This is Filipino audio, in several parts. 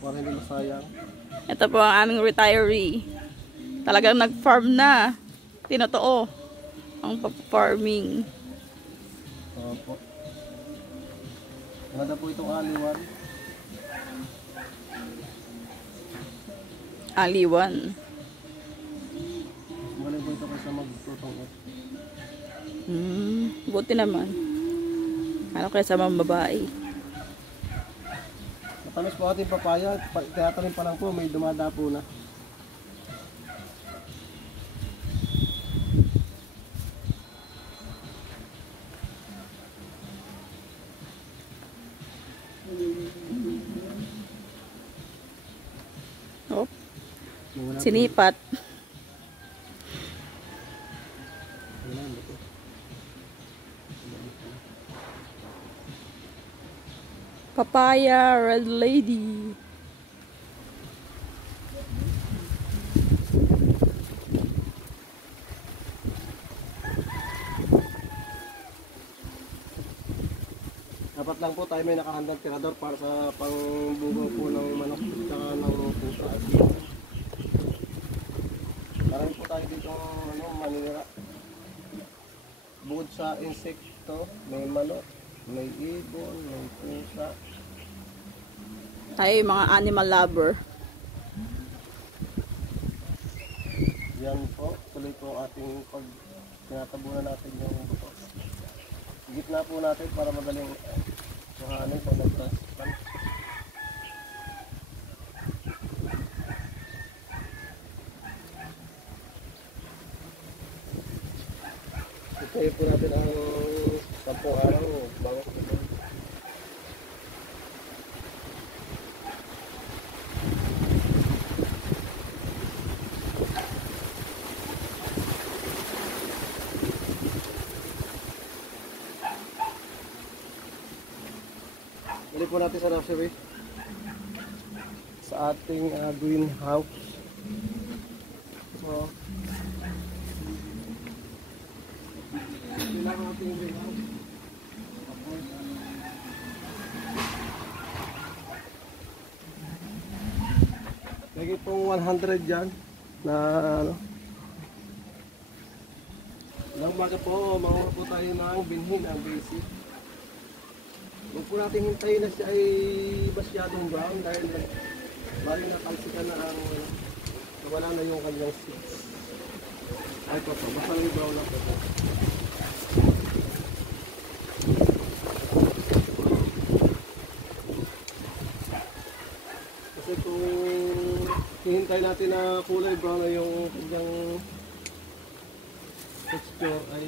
para hindi masayang. Ito po ang aming retiree. Talagang nag-farm na. Tinotoo ang farming. Opo. Maganda po itong aliwan. Aliwan. Magaling po ito kaysa magtutong. Buti naman. Ano kaya sa mga babae? Matamis po ating papaya. Tinatanim pa lang po, may dumadapo na. Oh. Sinipat. Papaya Red Lady. Dapat lang po tayo may nakahandang tirador para sa pangbugaw po ng manok at ng pusa. Marami po tayo dito manira. Bukod sa insekto, may manok, may ibon, may pusa. Tayo mga animal lover. Yan po, tuloy po ating pag tinatabunan natin yung buto. Higit na po natin para madaling mahanin pag nagtaspan. Itayo po natin ang 10 araw bago ito. Balik po natin sa nursery sa ating greenhouse. So, ito lang ang ating greenhouse. Lagi pong 100 dyan na ano. Ilang umaga po, manguha po tayo ng binhin ang basic. Huwag po natin hintayin na siya ay masyadong brown dahil bali nakalsikan na ang wala na yung kanyang seeds. Ay po, basta yung brown lang po. Kasi kung hihintay natin na kulay brown na yung kanyang texture ay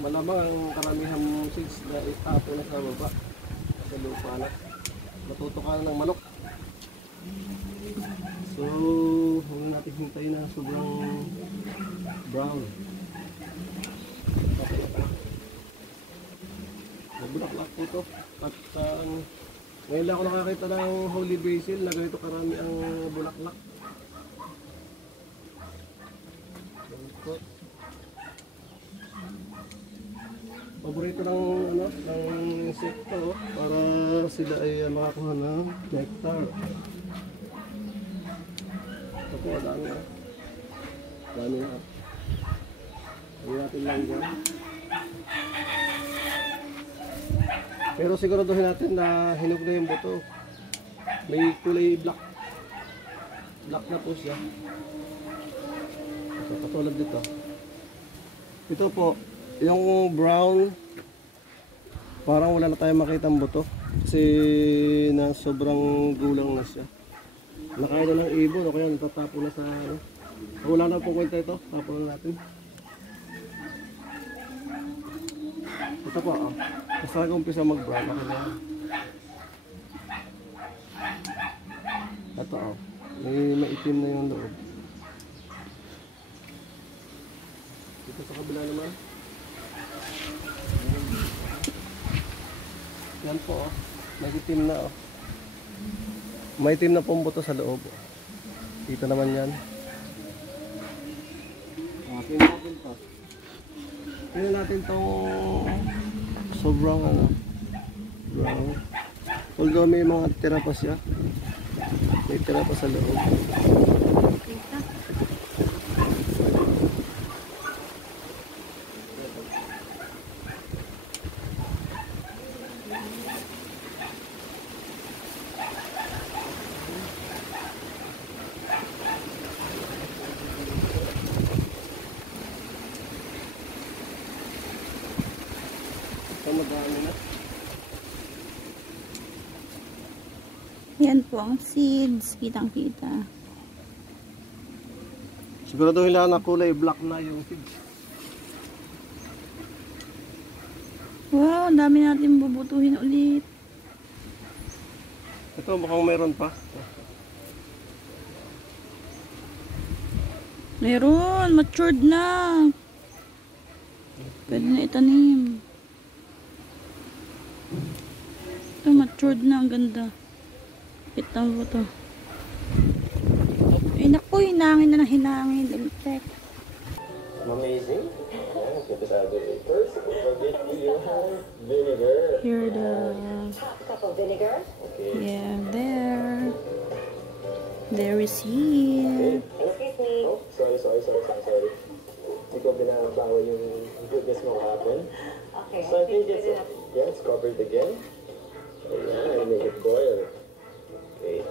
malamang ang karamihang seeds na itapo na sa baba sa lupa na matutukan ng manok. So huwag natin hintayin na sobrang brown. Nagbulaklak po ito at ngayon lang ako nakakita ng holy basil na ganito karami ang bulaklak. Paborito ng insekto para sila ay makakuha ng nectar. Ito po, dami na. Dami na. Huwag natin lang dyan. Pero siguraduhin natin na hinog na yung buto. May kulay black. Black na po siya. Ito, katulad dito. Ito po. Yung brown, parang wala na tayong makita ang buto kasi na sobrang gulang na siya. Nakain na ng ibon o kaya natatapo na sa ano. Wala na po kwenta ito, tapo na natin. Ito po, basta nag-umpisa mag-brown ako na. Ito may maitim na yung loob. Dito sa kabila naman. Yan po, may itim na may itim na pong buto sa loob. Dito naman yan. Tingnan natin to. Tingnan natin tong sobrang brown. Although may mga tira pa siya. natitira pa sa loob. Ito madami na. Yan po ang seeds. Kitang-kita. Siguraduhin lang na kulay black na yung seeds. Wow, ang dami natin bubutuhin ulit. Ito mukhang meron pa. Meron, matured na. Pwede na itanim. Ito, matured na. Ang ganda. Kitang mo to. Ay, naku, hinangin na ng hinangin. Limtek. Amazing. First, you have vinegar. Here the... Cup of vinegar. Yeah, there. There is it. Excuse me. Oh, sorry. Hindi ko binabawa yung goodness mo kahapon. Okay, So I think good enough. it's covered again. Ayan, I make it boil. Okay.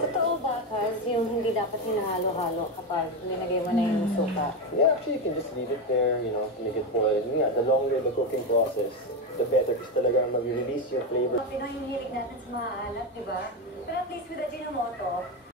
Totoo ba, Kaz, yung hindi dapat hinahalo-halo kapag nilagay mo na yung suka? Yeah, actually you can just leave it there, you know, to make it boil. Yeah, the longer the cooking process, the better. Kasi talaga mag-release yung flavor. Pinoy yung hilig natin sa maalat, di ba? Pero at least with Ajinomoto,